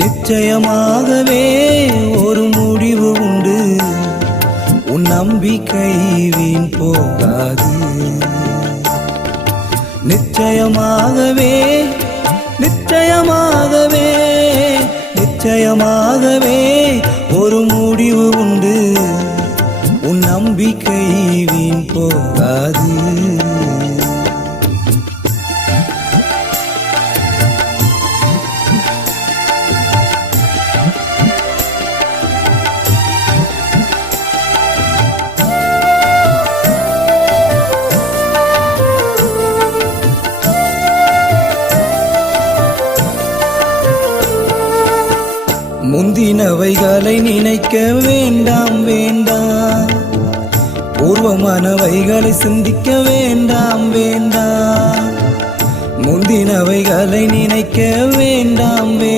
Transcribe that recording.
நிச்சயமாகவே ஒரு முடிவு உண்டு, உன் நம்பிக்கை வீண் போகாது. நிச்சயமாகவே நிச்சயமாகவே நிச்சயமாகவே ஒரு முடிவு உண்டு, உன் நம்பிக்கை வீண் போகாது. முந்தினவைகளை நினைக்க வேண்டாம் வேண்டாம், பூர்வமானவைகளை சிந்திக்க வேண்டாம் வேண்டாம். முந்தினவைகளை நினைக்க வேண்டாம் வேண்டாம்.